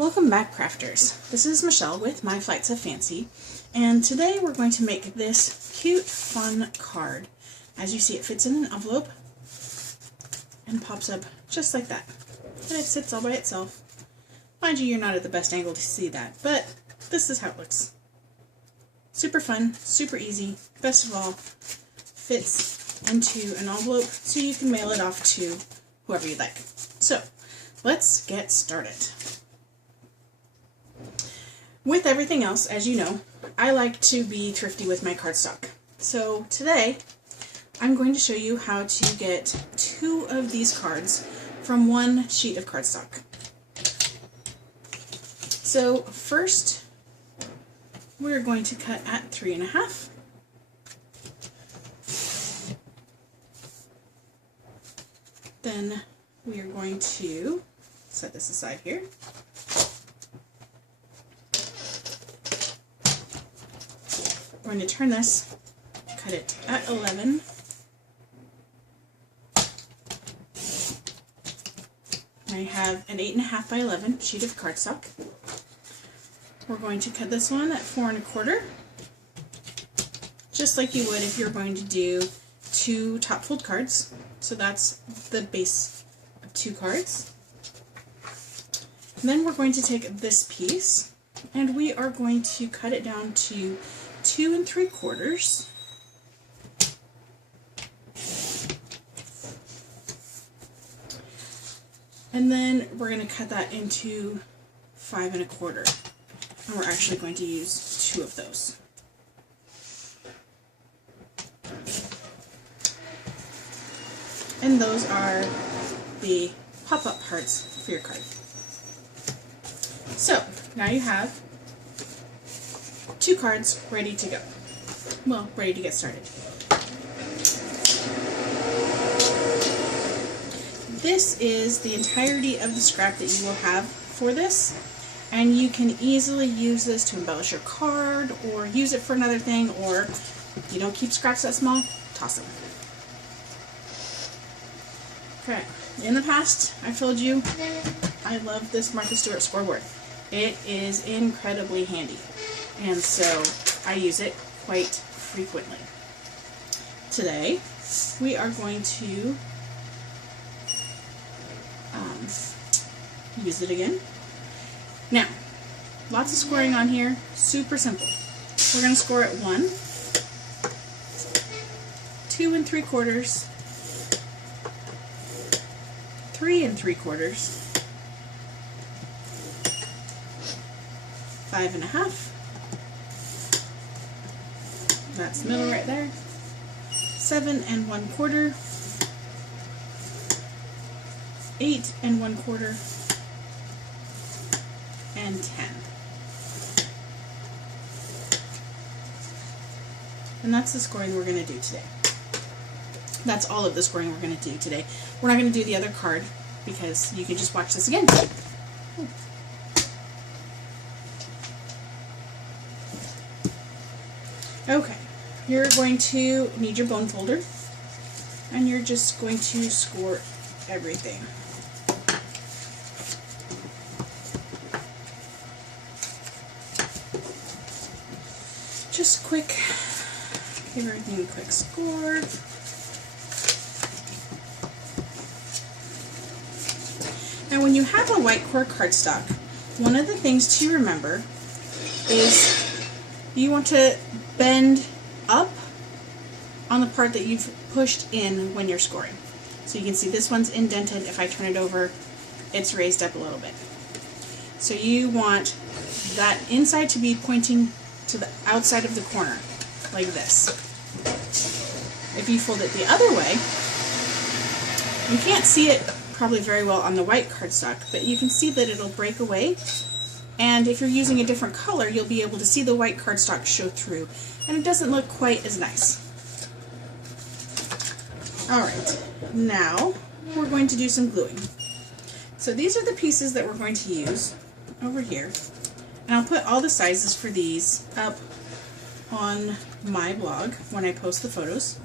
Welcome back, crafters. This is Michelle with My Flights of Fancy, and today we're going to make this cute, fun card. As you see, it fits in an envelope and pops up just like that. And it sits all by itself. Mind you, you're not at the best angle to see that, but this is how it looks. Super fun, super easy. Best of all, fits into an envelope so you can mail it off to whoever you'd like. So, let's get started. With everything else, as you know, I like to be thrifty with my cardstock. So today, I'm going to show you how to get 2 of these cards from 1 sheet of cardstock. So first, we're going to cut at 3.5. Then we are going to set this aside here. We're going to turn this, cut it at 11. I have an 8.5 by 11 sheet of cardstock. We're going to cut this one at 4.25, just like you would if you're going to do 2 top fold cards. So that's the base of 2 cards. And then we're going to take this piece and we are going to cut it down to 2 3/4. And then we're going to cut that into 5.25. And we're actually going to use 2 of those. And those are the pop-up parts for your card. So, now you have 2 cards ready to go. Well, ready to get started. This is the entirety of the scrap that you will have for this, and you can easily use this to embellish your card or use it for another thing, or if you don't keep scraps that small, toss them. Okay, in the past, I told you I love this Martha Stewart scoreboard. It is incredibly handy, and so I use it quite frequently. Today, we are going to use it again. Now, lots of scoring on here, super simple. We're going to score at 1, 2 3/4, 3 3/4, 5.5. That's the middle right there. 7 1/4, 8 1/4, and 10. And that's the scoring we're going to do today. That's all of the scoring we're going to do today. We're not going to do the other card because you can just watch this again. Okay, you're going to need your bone folder, and you're just going to score everything. Just quick, give everything a quick score. Now when you have a white core cardstock, one of the things to remember is you want to bend up on the part that you've pushed in when you're scoring. So you can see this one's indented. If I turn it over, it's raised up a little bit. So you want that inside to be pointing to the outside of the corner, like this. If you fold it the other way, you can't see it probably very well on the white cardstock, but you can see that it'll break away, and if you're using a different color, you'll be able to see the white cardstock show through, and it doesn't look quite as nice. Alright, now we're going to do some gluing. So these are the pieces that we're going to use over here. And I'll put all the sizes for these up on my blog when I post the photos.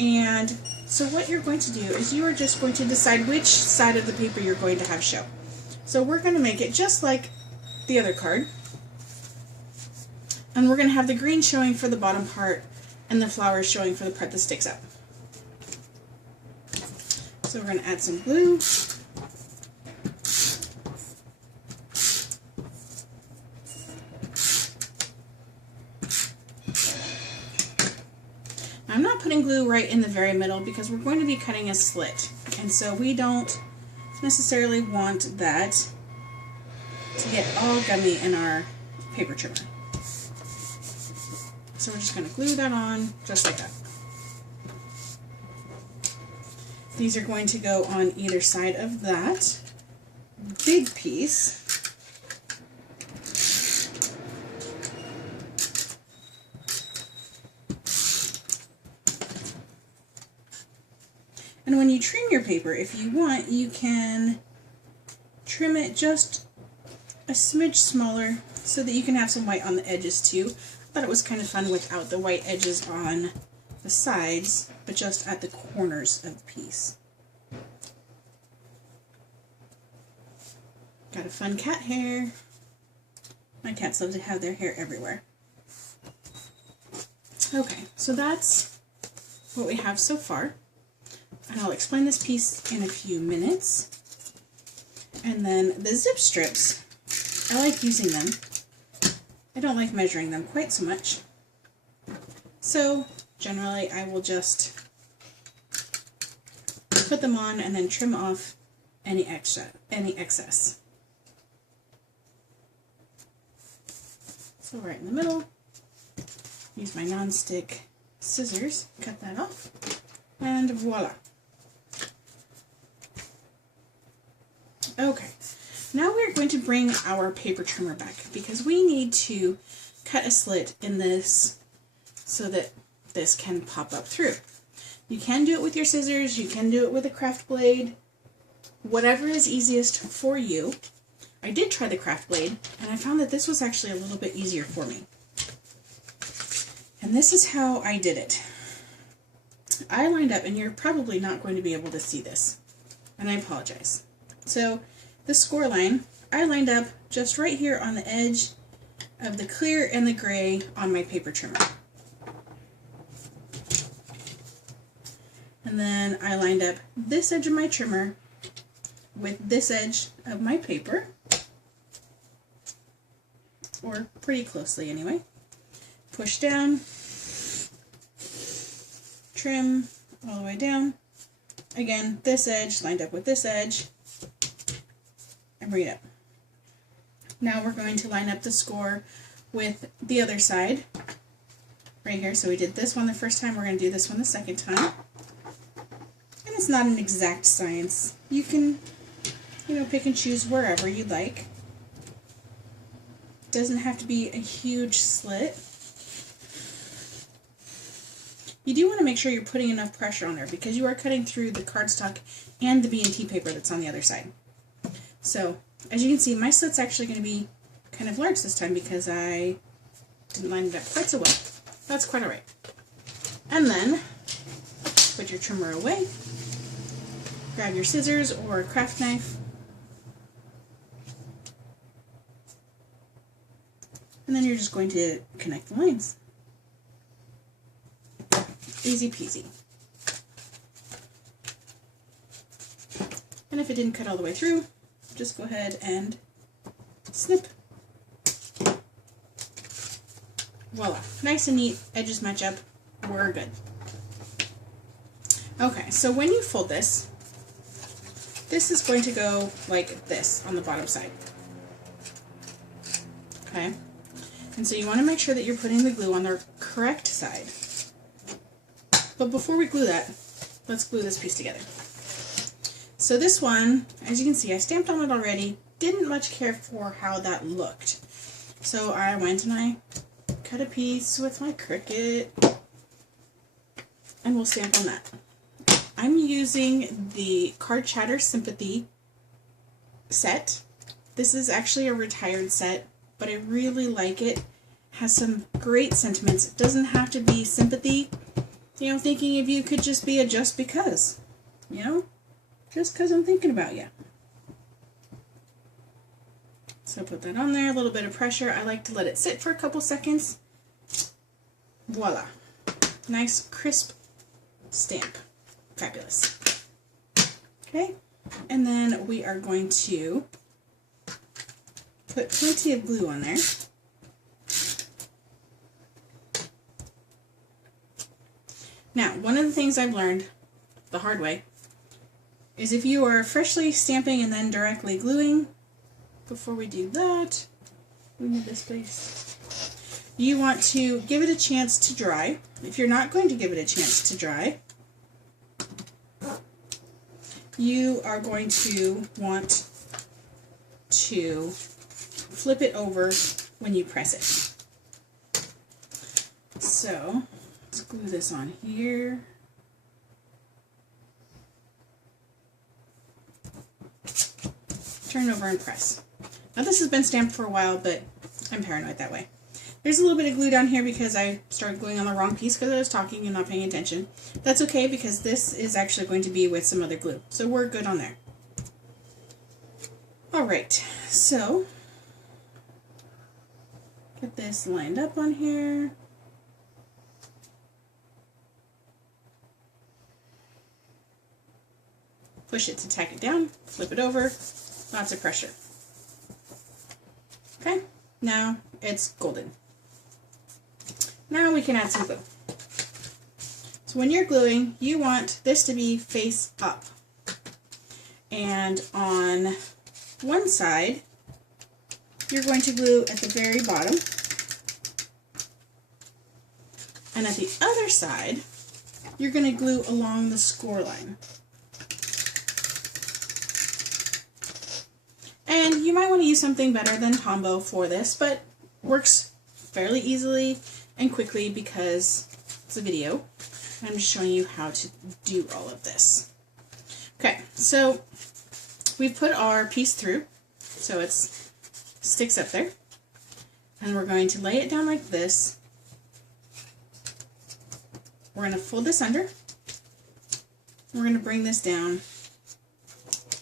And so what you're going to do is you are just going to decide which side of the paper you're going to have show. So we're going to make it just like the other card. And we're going to have the green showing for the bottom part and the flowers showing for the part that sticks out. So we're going to add some glue. I'm not putting glue right in the very middle because we're going to be cutting a slit, and so we don't necessarily want that to get all gummy in our paper trimmer. So we're just going to glue that on just like that. These are going to go on either side of that big piece. And when you trim your paper, if you want, you can trim it just a smidge smaller so that you can have some white on the edges too. I thought it was kind of fun without the white edges on the sides, but just at the corners of the piece. Got a fun cat hair. My cats love to have their hair everywhere. Okay, so that's what we have so far. And I'll explain this piece in a few minutes. And then the zip strips, I like using them. I don't like measuring them quite so much. So generally I will just put them on and then trim off any excess. So right in the middle, use my non-stick scissors, cut that off, and voila. Okay, now we're going to bring our paper trimmer back because we need to cut a slit in this so that this can pop up through. You can do it with your scissors, you can do it with a craft blade, whatever is easiest for you. I did try the craft blade and I found that this was actually a little bit easier for me. And this is how I did it. I lined up, and you're probably not going to be able to see this, and I apologize. So the score line, I lined up just right here on the edge of the clear and the gray on my paper trimmer. And then I lined up this edge of my trimmer with this edge of my paper, or pretty closely anyway. Push down, trim all the way down. Again, this edge lined up with this edge, and bring it up. Now we're going to line up the score with the other side, right here. So we did this one the first time, we're going to do this one the second time. And it's not an exact science. You can, pick and choose wherever you like. Doesn't have to be a huge slit. You do want to make sure you're putting enough pressure on there because you are cutting through the cardstock and the B&T paper that's on the other side. So, as you can see, my slit's actually going to be kind of large this time because I didn't line it up quite so well. That's quite alright. And then, put your trimmer away, grab your scissors or a craft knife, and then you're just going to connect the lines. Easy peasy. And if it didn't cut all the way through, just go ahead and snip. Voila. Nice and neat, edges match up, we're good. Okay, so when you fold this, this is going to go like this on the bottom side. Okay? And so you want to make sure that you're putting the glue on the correct side. But before we glue that, let's glue this piece together. So this one, as you can see, I stamped on it already. Didn't much care for how that looked. So I went and I cut a piece with my Cricut, and we'll stamp on that. I'm using the Card Chatter Sympathy set. This is actually a retired set, but I really like it. Has some great sentiments. It doesn't have to be sympathy. Thinking of you could just be a just because. Just because I'm thinking about you. So put that on there, a little bit of pressure. I like to let it sit for a couple seconds. Voila. Nice crisp stamp. Fabulous. Okay, and then we are going to put plenty of glue on there. Now, one of the things I've learned the hard way is if you are freshly stamping and then directly gluing, before we do that, we need this space. You want to give it a chance to dry. If you're not going to give it a chance to dry, you are going to want to flip it over when you press it. So, let's glue this on here. Turn over and press. Now this has been stamped for a while, but I'm paranoid that way. There's a little bit of glue down here because I started gluing on the wrong piece because I was talking and not paying attention. That's okay because this is actually going to be with some other glue. So we're good on there. Alright, so get this lined up on here. Push it to tack it down, flip it over, lots of pressure. Okay, now it's golden. Now we can add some glue. So when you're gluing, you want this to be face up. And on one side, you're going to glue at the very bottom. And at the other side, you're going to glue along the score line. And you might want to use something better than Tombow for this, but works fairly easily and quickly because it's a video. I'm just showing you how to do all of this. Okay, so we've put our piece through, so it sticks up there. And we're going to lay it down like this. We're going to fold this under. We're going to bring this down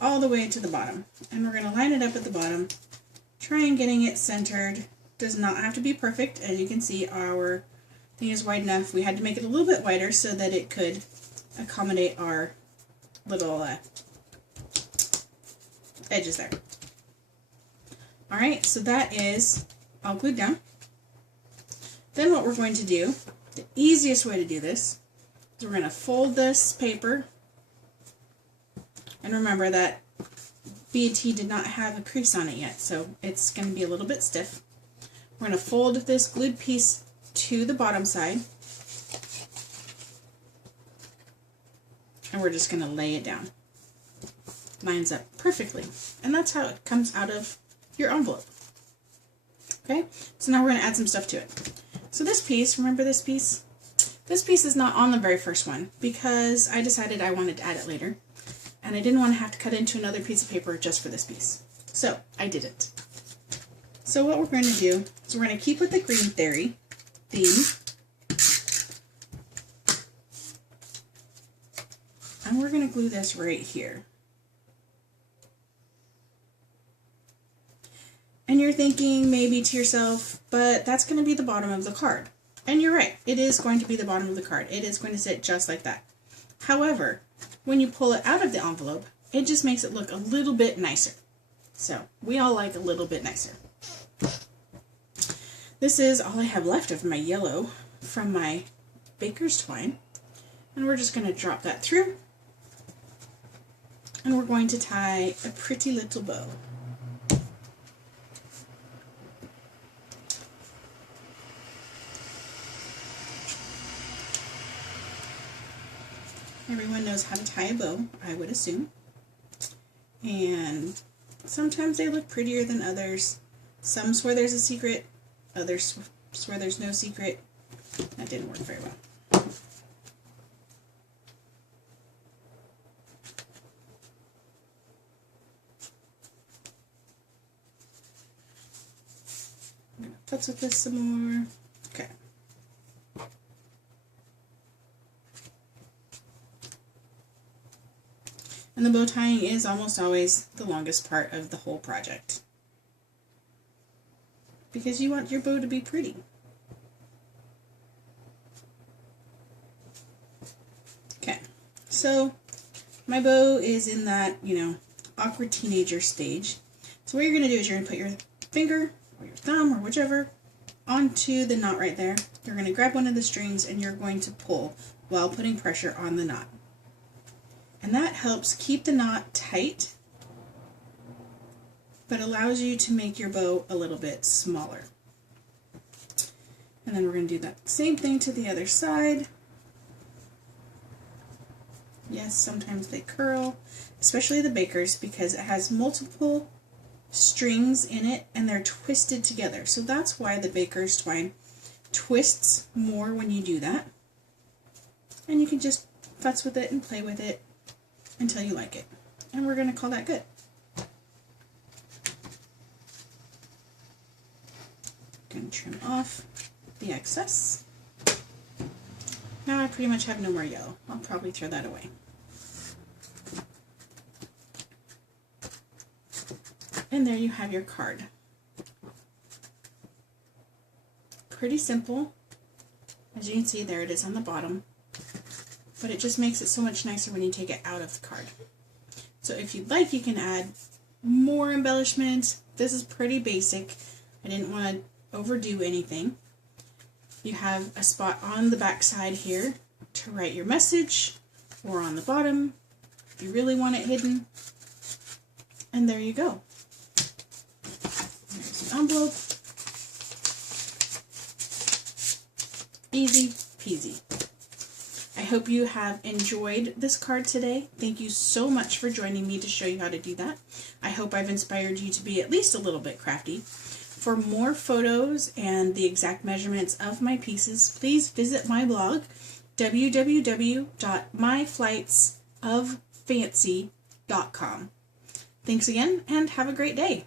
all the way to the bottom. And we're going to line it up at the bottom. Try and getting it centered. Does not have to be perfect. As you can see, our thing is wide enough. We had to make it a little bit wider so that it could accommodate our little edges there. Alright, so that is all glued down. Then what we're going to do, the easiest way to do this, is we're going to fold this paper. And remember that B&T did not have a crease on it yet, so it's going to be a little bit stiff. We're going to fold this glued piece to the bottom side. And we're just going to lay it down. Lines up perfectly. And that's how it comes out of your envelope. Okay, so now we're going to add some stuff to it. So this piece, remember this piece? This piece is not on the very first one because I decided I wanted to add it later. And I didn't want to have to cut into another piece of paper just for this piece. So I didn't. So what we're going to do is we're going to keep with the green theme. And we're going to glue this right here. And you're thinking maybe to yourself, but that's going to be the bottom of the card. And you're right, it is going to be the bottom of the card. It is going to sit just like that. However, when you pull it out of the envelope, it just makes it look a little bit nicer. So, we all like a little bit nicer. This is all I have left of my yellow from my baker's twine. And we're just going to drop that through. And we're going to tie a pretty little bow. Everyone knows how to tie a bow, I would assume. And sometimes they look prettier than others. Some swear there's a secret, others swear there's no secret. That didn't work very well. I'm going to futz with this some more. Okay. And the bow tying is almost always the longest part of the whole project. because you want your bow to be pretty. Okay, so my bow is in that, awkward teenager stage. So what you're going to do is you're going to put your finger or your thumb or whichever onto the knot right there. You're going to grab one of the strings and you're going to pull while putting pressure on the knot. And that helps keep the knot tight, but allows you to make your bow a little bit smaller. And then we're going to do that same thing to the other side. Yes, sometimes they curl, especially the bakers, because it has multiple strings in it and they're twisted together. So that's why the baker's twine twists more when you do that. And you can just futz with it and play with it until you like it. And we're going to call that good. Going to trim off the excess. Now I pretty much have no more yellow. I'll probably throw that away. And there you have your card. Pretty simple. As you can see, there it is on the bottom. But it just makes it so much nicer when you take it out of the card. So if you'd like, you can add more embellishment. This is pretty basic. I didn't want to overdo anything. You have a spot on the back side here to write your message, or on the bottom if you really want it hidden. And there you go. There's an envelope. Easy peasy. I hope you have enjoyed this card today. Thank you so much for joining me to show you how to do that. I hope I've inspired you to be at least a little bit crafty. For more photos and the exact measurements of my pieces, please visit my blog, www.myflightsoffancy.com. Thanks again, and have a great day.